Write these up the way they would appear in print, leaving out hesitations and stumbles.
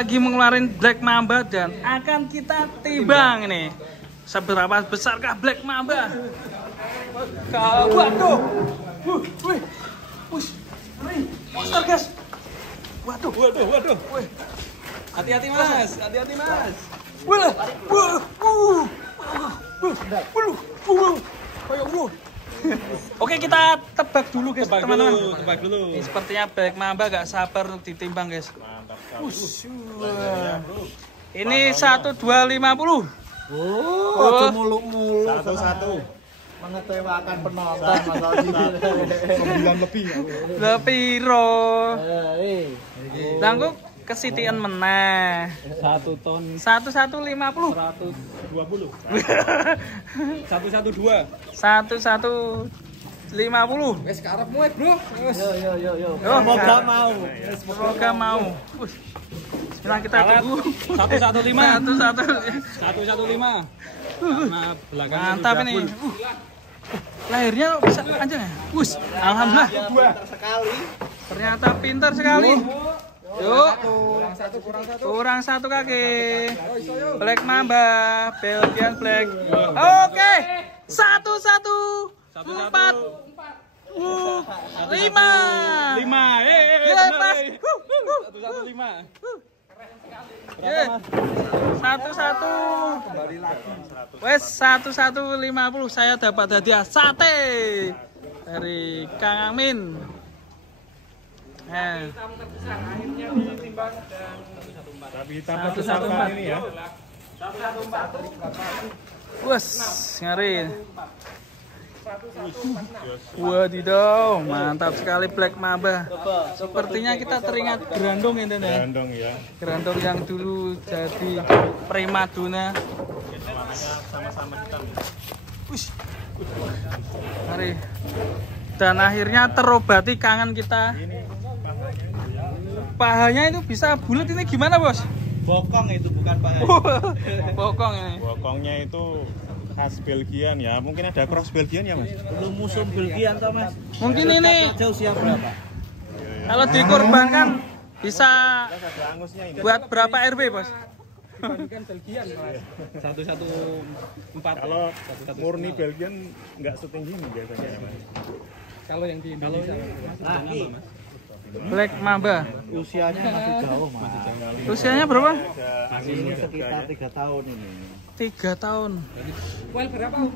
lagi mengeluarkan Black Mamba dan akan kita timbang ini. Seberapa besarkah Black Mamba? Waduh. Wih. Monster, guys. Waduh. Wih. Hati-hati, Mas. Wah. Oke, kita tebak dulu, guys, teman-teman. Tebak dulu. Ini sepertinya Black Mamba gak sabar untuk ditimbang, guys. Mantap. Ini 1250. Oh, muluk-muluk. 1-1. Mengecewakan penonton Mas Aldi. 9 lebih. Lepiro. Langkuk kesitian meneh. 1 ton 1150. 20. 112. 1150. Wes karepmu bro. Yo. Oh, Semoga mau. Bismillah, kita tunggu. 115. 115. 115. Nah, belakangnya Mantap udah ini. full. Lahirnya bisa panjang ya? Alhamdulillah. Sekali. Ternyata pintar sekali. Yuk. Kurang satu kaki. Black Mamba, Belgian Black. Oke. 1-1. 4. 5. 5. Pas. 115. Satu wes 1150 saya dapat hadiah sate dari Kang Amin. Tapi hitam 114 ini ya. Wes ngeri. Wadidaw, mantap sekali Black Mamba. Sepertinya kita teringat Grandong ini, Grandong ya. Grandong yang dulu jadi primadona. Sama-sama hitam. Mari. Dan akhirnya terobati kangen kita. Pahanya itu bisa bulat, ini gimana, Bos? Bokong itu bukan paha. Bokong ini. Bokongnya itu khas Belgian ya. Mungkin ada cross Belgian ya, Mas? Belum musuh Belgian toh, Mas. Mungkin ini Jauh usia berapa? kalau dikorbankan bisa Ada angusnya ini. buat berapa RB, Bos? Dibandingkan Belgian Mas. 114. Kalau murni Belgian nggak setinggi ini biasanya ya, Mas. Kalau yang di Indonesia Laki. Black Mamba. Usianya masih jauh, Mas. Usianya berapa? Ini sekitar 3 tahun ini. 3 tahun. Well berapa?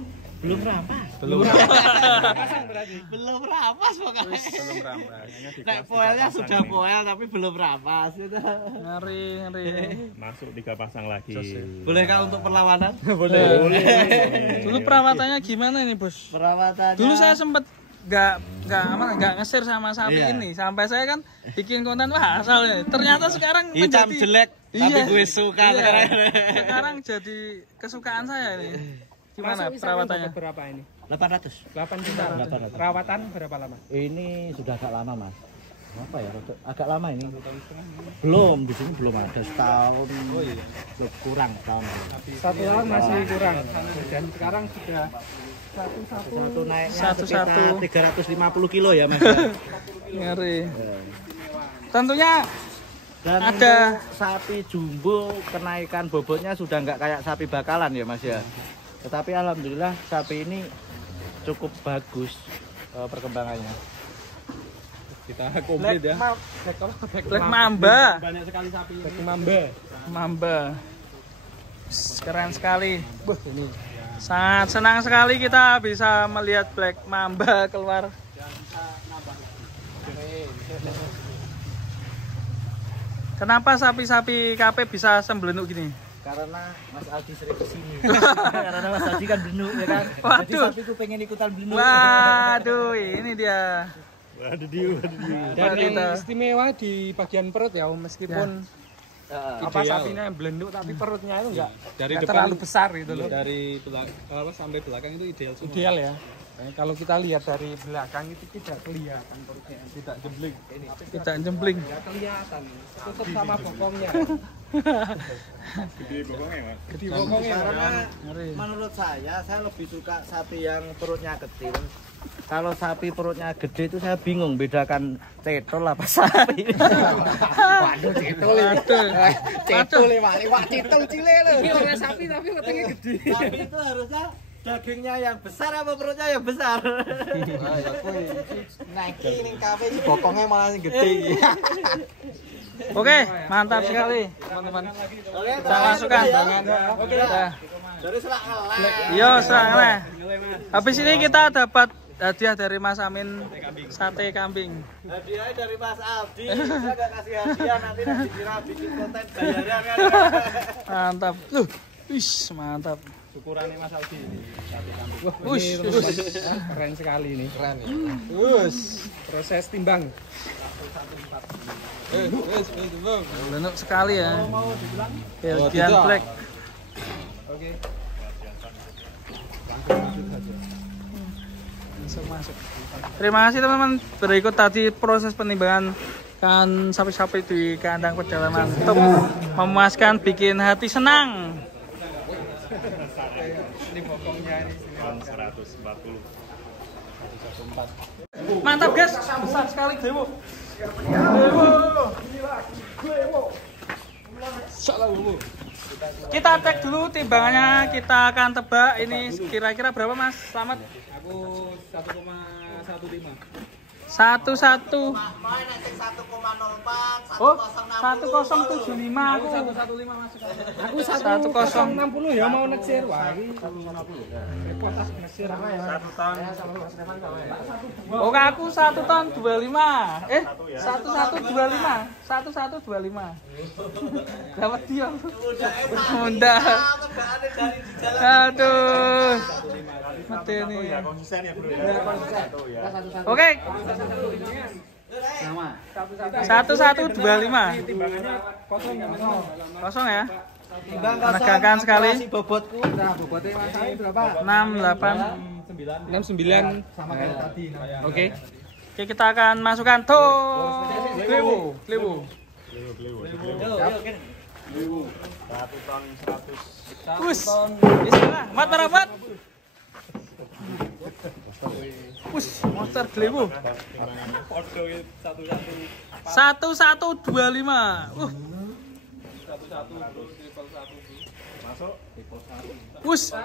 Belum rampas. Belum. Belum rampas pokoknya. Belum rampas. Nek poelnya sudah poel tapi belum rampas. Ngeri. Masuk 3 pasang lagi. Bolehkah untuk perlawanan? Boleh. Dulu perawatannya gimana ini, Bos? Perawatannya. Dulu saya sempat nggak nge-share sama sapi ini, sampai saya kan bikin konten wah asalnya. Ternyata sekarang hitam menjadi jelek tapi gue suka sekarang. Sekarang jadi kesukaan saya ini. Gimana perawatannya? Berapa ini? 800. 8 juta. 800. Perawatan berapa lama? Ini sudah agak lama, Mas. Apa ya? Agak lama ini. Belum, di sini belum ada setahun. Kurang setahun. 1 tahun masih kurang. Dan sekarang sudah Satu naiknya Satu. sekitar 350 kilo ya, Mas. Ngeri. Tentunya Dan ada sapi jumbo kenaikan bobotnya sudah nggak kayak sapi bakalan ya, Mas ya. Tetapi alhamdulillah sapi ini cukup bagus perkembangannya. Kita komplit ya. Black Mamba. Banyak sekali sapi. Black Mamba. Keren sekali. Ini sangat senang sekali kita bisa melihat Black Mamba keluar. Kenapa sapi-sapi KP bisa sembelunuk gini? Karena Mas Aldi sering kesini. Karena Mas Aldi kan benuk ya kan. Waduh. Jadi sapiku pengen ikutan benuk. Waduh, ini dia. Dan yang istimewa di bagian perut ya, meskipun apa sapinya yang belenduk tapi perutnya itu enggak terlalu besar gitu loh. Dari sampai belakang itu ideal semua. Ideal ya. Kalau kita lihat dari belakang itu tidak kelihatan perutnya, tidak jembling. Tidak jembling. Tidak kelihatan. Tutup sama bokongnya. Gede bokongnya, Mas. Gede bokongnya. Karena menurut saya lebih suka sapi yang perutnya kecil. kalau sapi perutnya gede itu saya bingung bedakan cetol apa sapi. Waduh, cetol ini. Cetol Wak cetol cilik lho. Iki ora sapi tapi wetenge gede. Sapi itu harusnya dagingnya yang besar apa perutnya yang besar? Ah, ya kuwi naiki ning kafe iki bokongnya malah sing gede. Oke, mantap sekali teman-teman. Kita masukkan. Oke. Dari serak ngeleh. Iya, serang lah. Habis ini kita dapat hadiah dari Mas Amin, sate kambing. Hadiah dari Mas Aldi. Saya enggak kasih hadiah nanti dikira bikin konten bayaran kan. Mantap. Loh, wis mantap. Ukurannya Mas Aldi ini. Wush, Keren sekali ini. Keren ya. Proses timbang. Lenuk sekali ya. Belgian Black. Oke. Langsung masuk. Terima kasih teman-teman berikut tadi proses penimbangan kan sapi-sapi di kandang pedalaman untuk memuaskan, bikin hati senang. Ini bokongnya ini 140. Mantap guys, besar sekali Dewo. Kita cek dulu timbangannya, kita akan tebak ini kira-kira berapa Mas Slamet? Aku 1,15. 11. Oh, 1075 aku. 115 Mas. Aku 1060 ya mau neksir. Wah, iki 150. repot tas neksir ya. 1 ton. Oke, aku 1 ton 25. 1125. 1125. Dapat dia. Mudah. Aduh. Mati ini. Ya konsisten ya bro ya. Oke. Sama. 1125. Timbangannya kosong ya, Mas. Kosong ya. Timbang Menegangkan sekali. kalkulasi bobotku. Nah, bobotnya Mas Ain berapa? 68. 69 Sama kayak tadi. Oke. Oke, kita akan masukkan tuh. Lewo. 1 ton 100. Us. Bismillah. Mat merapat. Us, monster Glewo. 1125. Masuk. Us. 1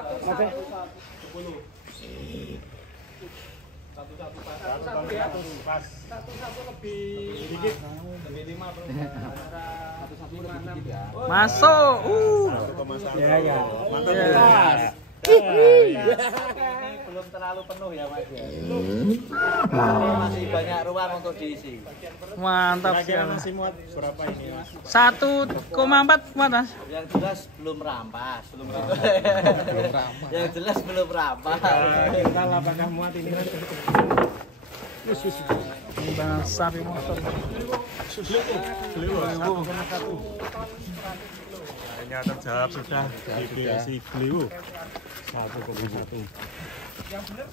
ton 100 pas. Dikit. Masuk. 1,1. Ya. Mantap. Ya. Belum terlalu penuh ya Mas ya. Masih banyak ruang untuk diisi. Mantap Kira-kira sekali. masih muat berapa ini Mas? 1,4 muat Mas. Yang jelas belum rampas, Yang jelas belum rampas. Kita apakah muat ini Mas? Timbangan sapi motor. Akhirnya terjawab sudah. DBSI Glewo 1,1.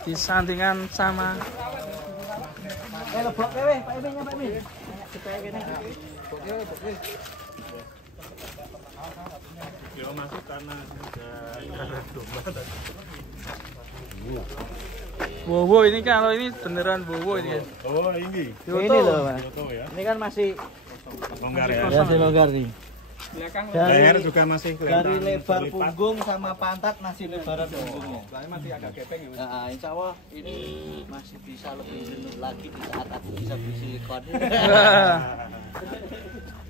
Disandingkan sama Lebok kowe, Pak Emi-nya Pak Emi. Yo masuk karena sudah domba tadi. Wowo ini kalau ini beneran wowo ini. Oh ini. Ini loh Mas. Foto ya. Ini kan masih Longgar ya. masih longgar nih. belakang Leher juga masih kelihatan Dari lebar terlipat. punggung sama pantat masih lebaran punggungnya. soalnya masih agak gepeng ya, Mas. Nah, insya Allah ini masih bisa lebih lagi di saat aku bisa beli silikon.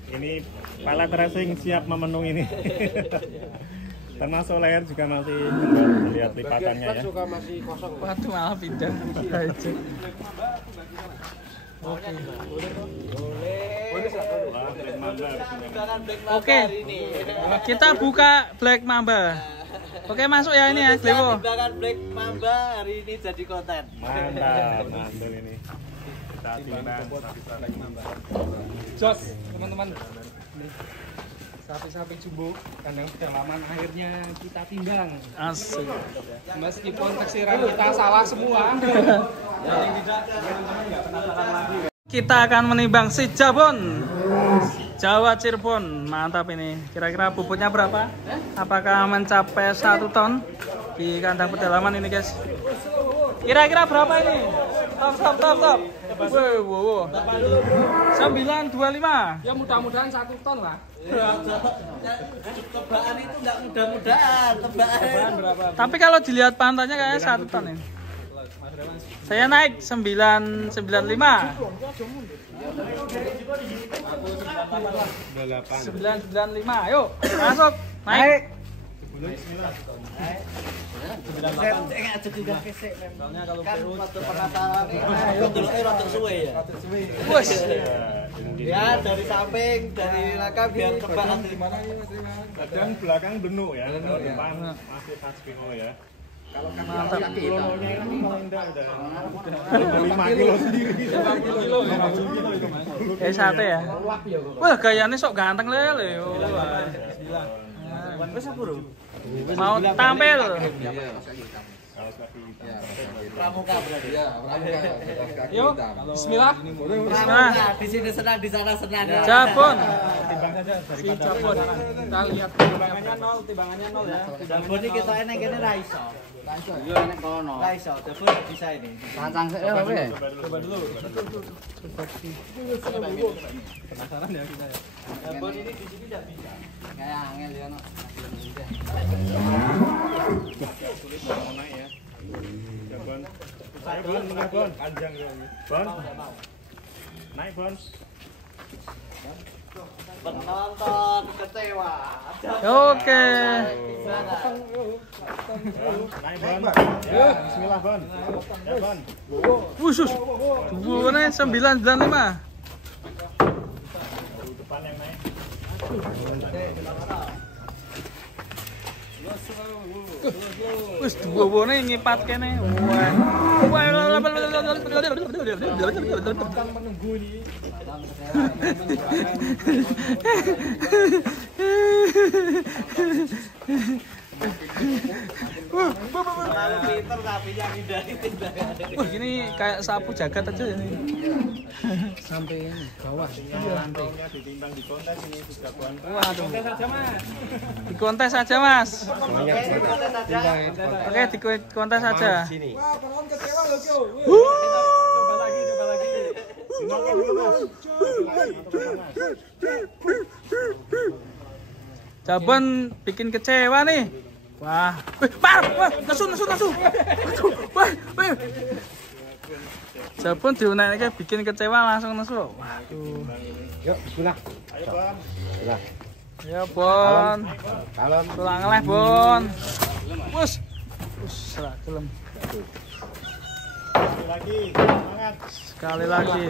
Ini palet racing siap memenuhi ini. Termasuk leher juga masih lihat lipatannya ya. Waduh malah pindah. Aja. Oke. Kita buka Black Mamba. Oke, masuk ya ini ya, Glewo. Timbangan Black Mamba hari ini jadi konten. Mantap, mantul ini. Kita timbang sapi-sapi Mamba. Jos, teman-teman. Nih. Sapi-sapi jumbo kandang pedalaman akhirnya kita timbang. Asik. Meskipun taksiran kita salah semua. Kita akan menimbang si Jabon. Jawa Cirebon, mantap ini. Kira-kira bobotnya berapa? Apakah mencapai 1 ton di kandang pedalaman ini, guys? Kira-kira berapa ini? Top. Wow. 925. Ya mudah-mudahan 1 ton lah. Tebaan itu nggak mudah-mudahan, tebaan berapa? Tapi kalau dilihat pantainya kayaknya 1 ton ya. Saya naik 995. 995. Ayo, masuk. Naik. Soalnya kalau Peru waktu penasaran nih, rotok suwe ya. Wes. Ya dari samping, dari belakang biar tebak. Kadang belakang benuk ya, kalau depan masih khas Pino ya. Mantap. Kilonya ini mau indah udah 5 kilo sendiri. 5 kilo itu. Kayak sate ya. Wah, gayanya sok ganteng lele. Mau tampil. Pramuka berarti. Yuk, bismillah. Bismillah. Di sini senang, di sana senang. Jabon. Si Jabon. Kita lihat Timbangannya 0 ya. Jabon ini kita enak ini raiso. Iya nek kono. Raiso, Jabon bisa ini. Sancang sik ya, Pak. Penasaran ya kita ya. Jabon ini di sini tidak bisa. Kayak angel ya no. Sulit mau naik ya. Ya Bon. Ayo Bon, panjang ya. Bon. Naik Bon. Penonton kecewa. Oke. Naik Bon. Ya, bismillah Bon. Ya Bon. Khusus. Duanya 995. Depan yang naik. Wis duwane ngipat kene. menunggu ini. Terlalu pinter tapi yang hindari tindakan. Wah, gini kayak sapu jagat aja ini. Sampai ini bawah. Kantongnya ditimbang di kontes ini sudah Bon. Waduh. Kontes aja Mas. Di kontes aja, Mas. Saja. Oke, di kontes aja. Wah, penonton kecewa loh, Kyo. Coba lagi. Jabon bikin kecewa nih. Wah, wah, nesu. Wah. Jabon diunaike bikin kecewa langsung nesu. Waduh. Yuk, bismillah. Ayo Bon. Ya, Bon. Salam. Tulang ngeleh, Bon. Wus. Ora gelem. Lagi. Semangat. Sekali lagi.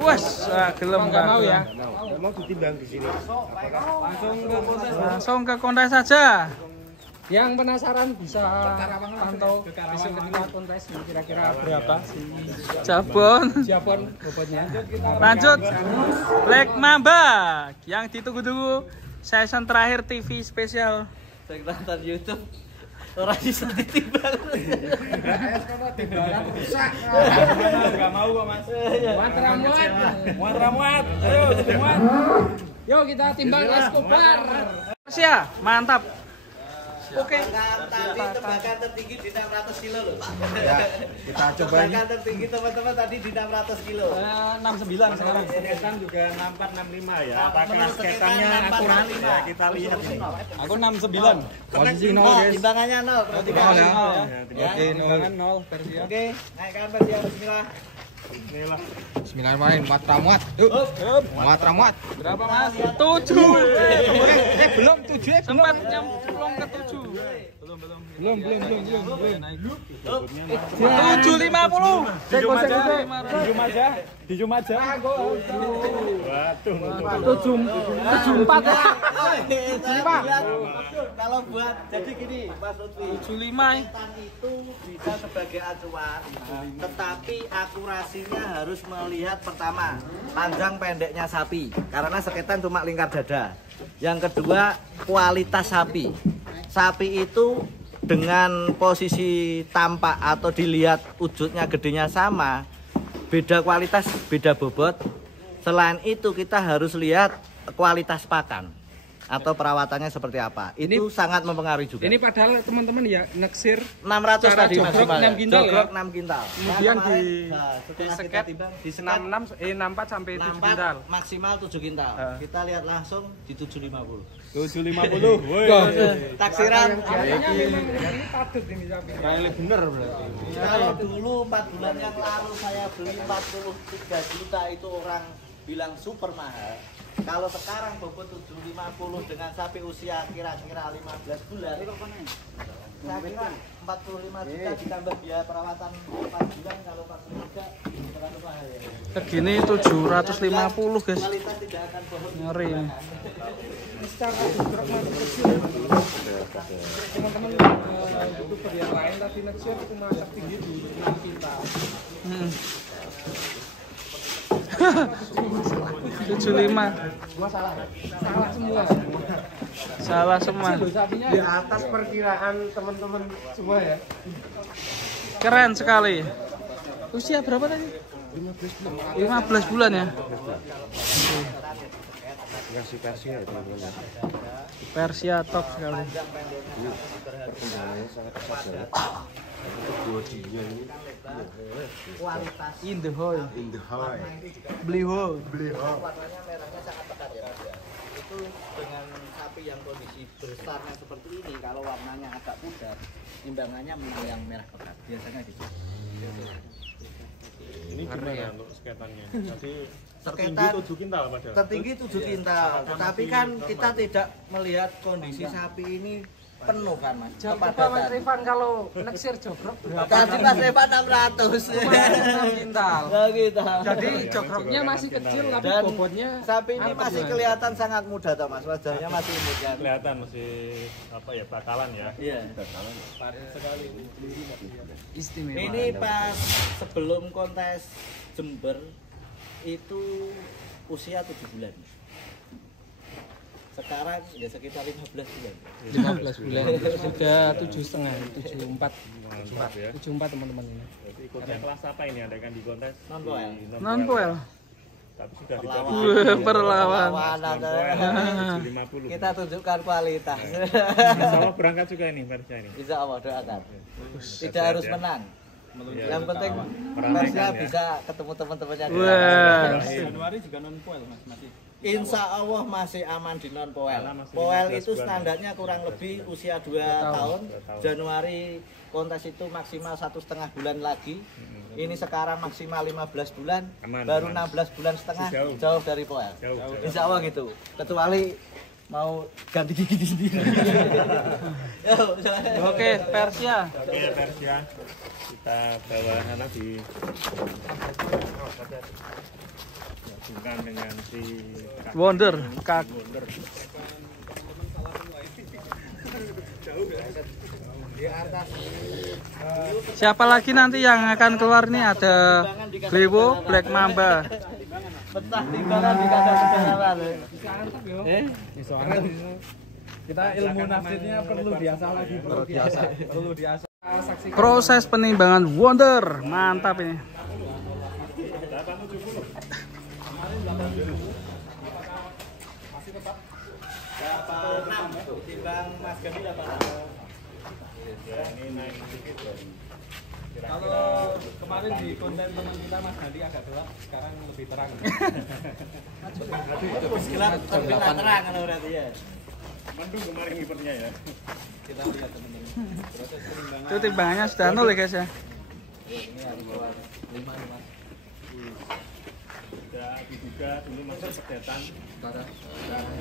Wes, gelem Nggak mau ya. Mau ditimbang di sini. Langsung ke kontes saja. Yang penasaran bisa pantau angka kontes kira-kira berapa sih Jabon. Jabon bobotnya. Lanjut. Black Mamba yang ditunggu-tunggu season terakhir TV spesial. Saya nonton YouTube. Orang bisa ditimbang. Enggak mau kok Mas. Muat ramuat. Ayo muat. Yuk kita timbang Escobar. Sia, mantap. Oke. Tadi tebakan tertinggi di 600 kilo loh. Ya, kita coba ini. Tebakan tertinggi teman-teman tadi di 600 kilo. 69 sekarang. Sketan juga 6465 ya. Apakah Menurut sketannya sketan akurat? 6465. Ya, kita lihat ini. Aku 69. Posisi 0, Oh, guys. timbangannya 0. Berarti Nol ya. Ya. Oke, 0. 0 versi. Oke, naikkan versi bismillah. Bismillah. Bismillahirrahmanirrahim. Muat ramuat. Yuk. Muat ramuat. Berapa, Mas? 7. Belum 7 ya. Sempat nyemplung ke 7. Belum. 750. Di Jumaja. Waduh. 74 ya. Kalau buat jadi gini, Mas Lutfi. 75 ya. Setan itu bisa sebagai acuan, tetapi akurasinya harus melihat pertama panjang pendeknya sapi, karena seketan cuma lingkar dada. Yang kedua kualitas sapi. Sapi itu dengan posisi tampak atau dilihat wujudnya gedenya sama, beda kualitas, beda bobot. Selain itu kita harus lihat kualitas pakan. atau perawatannya seperti apa. Itu sangat mempengaruhi juga. Ini padahal teman-teman ya naksir 600 tadi jogrok maksimal. 6 kintal ya? Jogrok 6 kintal. Kemudian Nah, setelah seket kita timbang, di 64 sampai 7 kintal. maksimal 7 kintal. Kita lihat langsung di 750. 750. Woi. Taksiran. Ini patut ini sapi. bener berarti. Kalau dulu 4 bulan yang lalu saya beli 43 juta itu orang bilang super mahal. Kalau sekarang bobot 750 dengan sapi usia kira-kira 15 bulan. Saya kira 45 juta ditambah biaya perawatan 4 bulan kalau 43 terlalu mahal ya. Segini 750 guys. Kualitas tidak akan bohong. Ngeri ini. Secara jogrok masih kecil. Teman-teman youtuber yang lain tadi naksir itu masak tinggi di 6 kintal. 75. Salah semua. Salah semua. Di atas perkiraan teman-teman semua ya. Keren sekali. Usia berapa tadi? 15 bulan ya. Kasih Persia ya teman-teman. Persia top sekali. Perkembangannya sangat pesat ya. Untuk bodinya ini Kualitas In the hole. in the high. Beli hole. warnanya merahnya sangat pekat ya Mas ya. Itu dengan sapi yang kondisi besarnya seperti ini, kalau warnanya agak pudar, timbangannya memang yang merah pekat biasanya gitu. Ini gimana untuk seketannya? Tadi tertinggi Seketan 7 kintal padahal. tertinggi 7 kintal, tetapi kan kita tidak melihat kondisi sapi ini penuh kan Mas. Coba Mas Rifan kalau naksir jogrok berapa? Tadi Mas Revan 600. 6 kintal. Nah, gitu. Jadi jogroknya masih kecil tapi Dan bobotnya sapi ini mantap, masih Mas. kelihatan sangat muda toh Mas, wajahnya masih imut kan. Kelihatan masih apa ya, bakalan ya. Iya. Istimewa. Ini pas sebelum kontes Jember itu usia 7 bulan. Sekarang ya sekitar 15 bulan. 15 bulan sudah 7,5 74 Mantap ya. 74 teman-teman ini. Berarti ikutnya kelas apa ini? Ada kan di kontes? Non-poel. Di Non-poel. Tapi sudah Perlawan. Perlawan. 750. Kita tunjukkan kualitas. Insya Allah berangkat juga ini Persnya ini. Insya Allah doakan. Tidak harus menang. Yang penting Meramaikan Persnya ya. bisa ketemu teman-temannya. di Wah. lapangan. Januari juga non poel Mas masih. Insya Allah masih aman di non poel. Karena masih Poel 15 itu bulan. standarnya kurang lebih usia 2 tahun. 2 tahun. Januari kontes itu maksimal 1,5 bulan lagi. Ini sekarang maksimal 15 bulan, Aman, baru aman. 16 bulan setengah Jauh. jauh dari poel. Jauh. Insya Allah gitu. Kecuali mau ganti gigi di sini. Yo, Oke, Persia. Oke Persya, kita bawa anak di gabungkan dengan si Wonder. Kak. Wonder. Siapa lagi nanti yang akan keluar nih? Ada Blewo, Black Mamba. betah timbangan di kandang kedengaran. Kita ilmu nafsirnya perlu diasah lagi, perlu diasah. Saksikan Proses penimbangan Wonder. Mantap ini. Timbang Mas Gami Ya, ini naik sedikit loh. kalau kemarin di konten teman kita Mas Hadi agak gelap, sekarang lebih terang. gelap terbitlah terang kan berarti ya. Mendung kemarin kipernya ya. Kita lihat teman-teman. Proses penimbangan Itu timbangannya sudah nol ya guys ya. ini harus 5 Mas. Sudah diduga dulu masuk sedetan. Parah.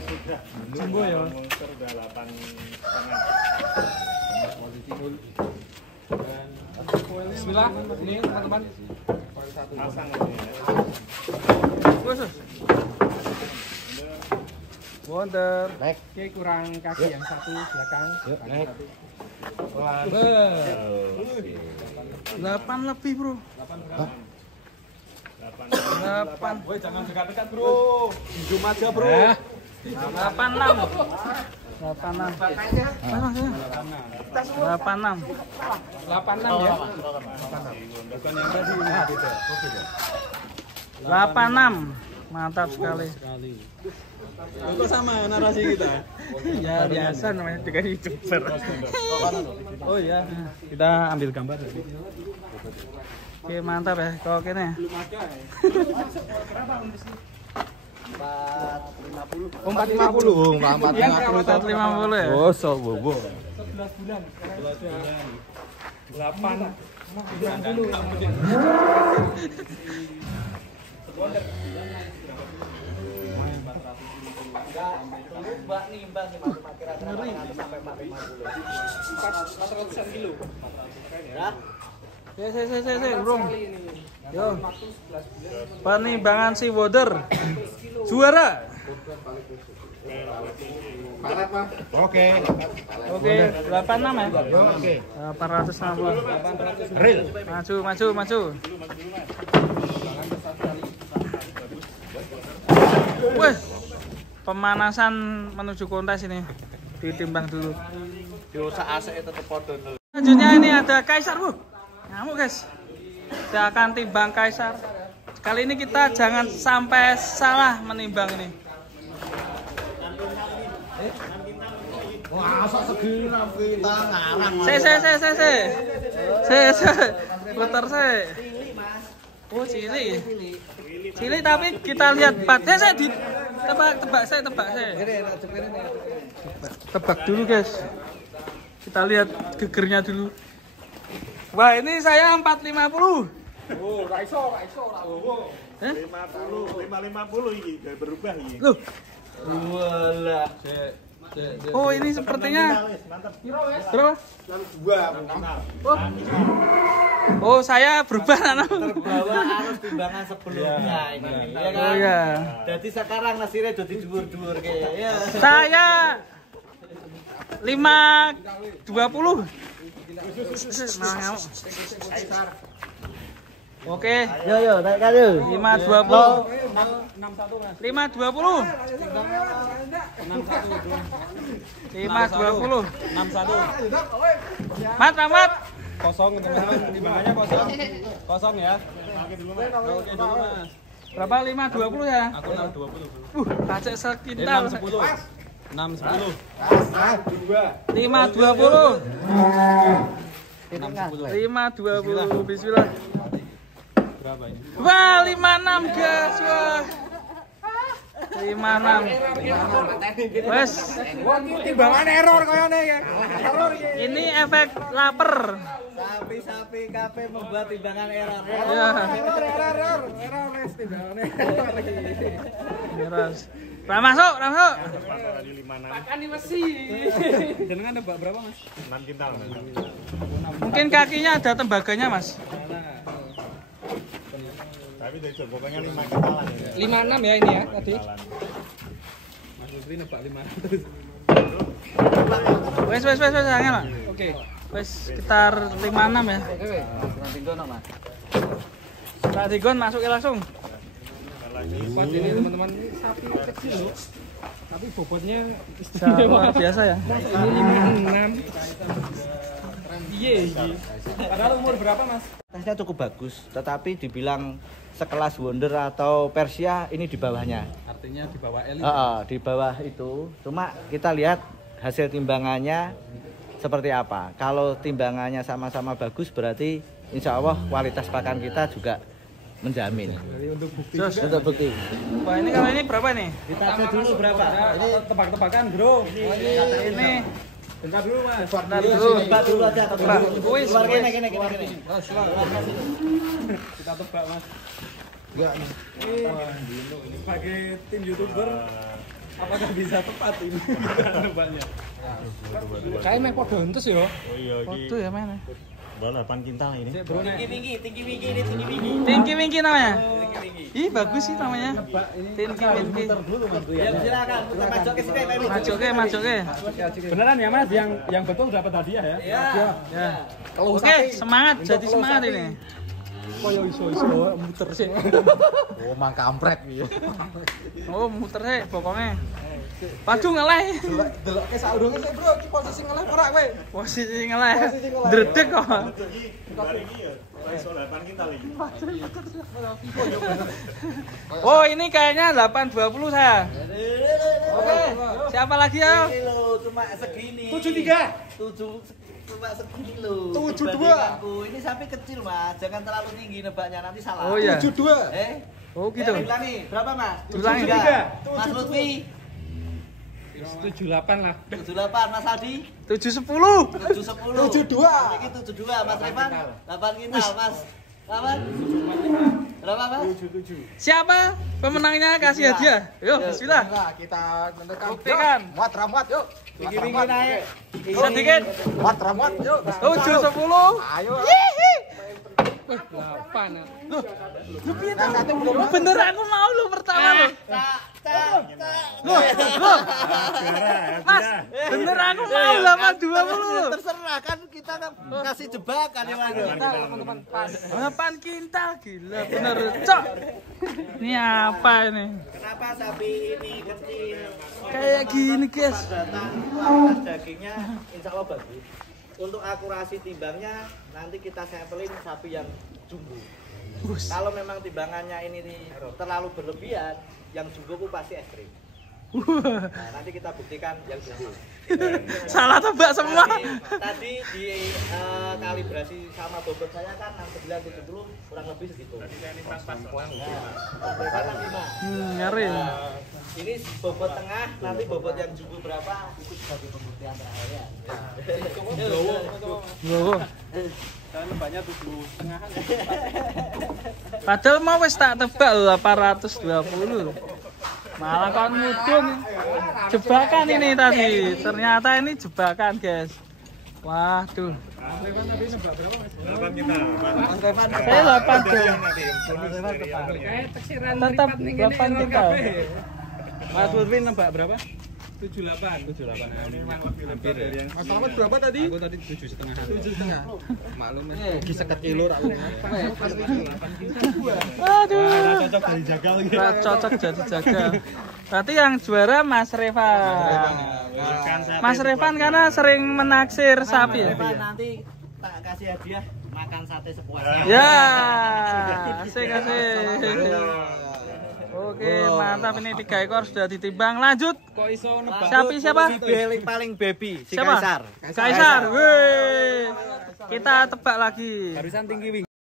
Sudah. Sembuh ya. Monster udah 8,5. Posisi full. Dan bismillah, ini teman-teman. Pasang ini ya. Wonder. Oke, kurang kaki yang satu belakang. naik. Be. 8 lebih bro. 8. Woi, jangan dekat-dekat, Bro. Zoom aja, Bro. 86. 86. 86 86 ya. Bukan yang tadi. 86. Mantap sekali. Kok sama narasi kita? Ya biasa namanya juga YouTuber. Oh iya, kita ambil gambar. Oke, mantap ya. Kok kene. 450. Oh, 450. 450 ya. Oh, so bobo. 400 kilo. Ya. Bro. Yo. Penimbangan si Wader. Juara. Oke. Oke, 86 ya. Oke. 460. Real. Maju. Wih, pemanasan menuju kontes ini. Ditimbang dulu. Yo sak asike tetep padha lho. Selanjutnya ini ada Kaisar, Bu. Ngamuk, guys. Kita akan timbang Kaisar. Kali ini kita jangan sampai salah menimbang ini. Wah, sok segini kita ngarang. Putar se. Oh, cilik tapi kita lihat patnya saya di tebak saya. Tebak dulu, guys. Kita lihat gegernya dulu. Wah, ini saya 450. Oh, raiso. 550 ini gak berubah ini. Loh. Walah. Oh, ini sepertinya berapa? Oh, saya berubah Terbawa arus timbangan sebelumnya ini. Ya kan? Oh ya. Jadi sekarang nasire udah dhuwur-dhuwur kayak ya. Saya 520. Oke. Yo, naik kan yo. 520. 520. 520. Mat. Kosong teman-teman, timbangannya kosong. Kosong ya. Oke dulu Mas. Berapa? 520 ya? Aku 620. Kacek sekintal. 610. 610. 520. 610. 520. Bismillah. Berapa ini? Wah, 56 guys. Wah. 56. Wes. Timbangan error kayaknya ya. Error ya. Ini efek lapar. Sapi kafe membuat timbangan error. Ya. Error les timbangannya. Terus. Masuk. Tadi 56. Makan di mesin. Jenengan tebak berapa Mas? 6 kintal. Mungkin kakinya ada tembaganya, Mas. Tapi dari pokoknya 5 kintalan ya. 56 ya ini ya tadi. Mas Lutfi nebak 500. Wes jangan, Pak. Oke. Wes sekitar 56 ya. Tadi gon masukin langsung. Lipat ini teman-teman, ini sapi kecil loh. Tapi bobotnya Luar biasa ya. ini 56. Iya. Padahal umur berapa Mas? Tesnya cukup bagus, tetapi dibilang sekelas Wonder atau Persia ini di bawahnya. Artinya di bawah elit. Di bawah itu. Cuma kita lihat hasil timbangannya seperti apa. Kalau timbangannya sama-sama bagus berarti insya Allah kualitas pakan kita juga menjamin. Untuk bukti. Untuk bukti. Wah, ini kalau ini berapa nih? Kita cek dulu berapa? Ini tebak-tebakan, Bro. Ini Bentar dulu, Mas. bentar dulu. Tebak dulu aja. Tebak. Wis. Keluar kene. Kita tebak, Mas. Enggak nih. Sebagai tim YouTuber apakah bisa tepat ini nebaknya? Kayak meh podo entes ya. Oh iya Foto ya mana? Bola 8 kintal ini. Tinggi. Tinggi namanya. Ih, bagus sih namanya. Tinggi. Ya silakan. Kita maju ke sini. Maju ke. Beneran ya, Mas? Yang betul dapat hadiah ya? Ya. Oke, semangat. Jadi semangat ini. Koyo iso muter sih. Oh, mang kampret iki. Oh, muter sih pokoknya. Waduh ngeleh. Delok ke saurunge sih, Bro. Iki posisi ngeleh ora kowe? Posisi ngeleh. Dredeg kok. Bareng iki ya. Iso 8 kintal iki. Oh, ini kayaknya 820 saya. Oke. Siapa lagi ya? Ini lo cuma segini. 73. 7 cuma segini lo. 72. Dibandingkanku. Ini sapi kecil mas, jangan terlalu tinggi nebaknya nanti salah. Oh iya. 72. Oh gitu. Ulangi, berapa mas? Ulangi. 73. Mas Lutfi 78 lah. 78, Mas Aldi 710. 710. 72. Ini 72, Mas Revan 8 kintal, Mas. Kawan? Berapa mas? 77. Siapa pemenangnya? Kasih hadiah. Yuk, bismillah. Kita tentukan. Buktikan. Muat ramuat yuk. Tinggi-tinggi naik. Sedikit. Muat ramuat yuk. 710. Ayo. 8. Nah, satu belum. Bener aku mau lu pertama lu. Loh, Mas, bener aku mau 820. Terserah kan kita kan kasih jebakan ya mas. Teman-teman pas. 8 kintal gila bener, Cok. Ini apa ini? Kenapa sapi ini kecil? Kayak gini, guys. Datang kualitas dagingnya insya Allah bagus. Untuk akurasi timbangnya nanti kita sampling sapi yang jumbo. Kalau memang timbangannya ini terlalu berlebihan, yang jumbo ku pasti ekstrim. Nah, nanti kita buktikan yang jumbo. Salah tebak semua. Tadi di kalibrasi sama bobot saya kan 6970 kurang lebih segitu. Ngeri. Ini bobot tengah, nanti bobot yang jumbo berapa? Itu sebagai pembuktian terakhir ya. Wow. Saya lebahnya 7,5. Padahal mau wis tak tebak lho 820. Malah kon mudun. Jebakan ini tadi. Ternyata ini jebakan, guys. Waduh. 8 kintal. Mas Revan, Saya 8 jam. Kayak teksiran Tetap 8 kita. Mas Lutfi nembak berapa? 78. 78. Hampir ya. Mas Selamat berapa tadi? Aku tadi 7,5. 7,5. Maklum rugi sekat kilo rak. Aduh. Cocok dari jagal gitu. Nggak cocok jadi jaga. Berarti yang juara Mas Revan. Mas Revan karena sering menaksir sapi ya. Revan, nanti tak kasih hadiah makan sate sepuasnya. Ya, asik. Oke, mantap ini 3 ekor sudah ditimbang. Lanjut. Kok iso nebak? Sapi siapa? Paling baby, si Siapa? Kaisar. Kaisar. Wih. Kita tebak lagi. Barusan tinggi wing.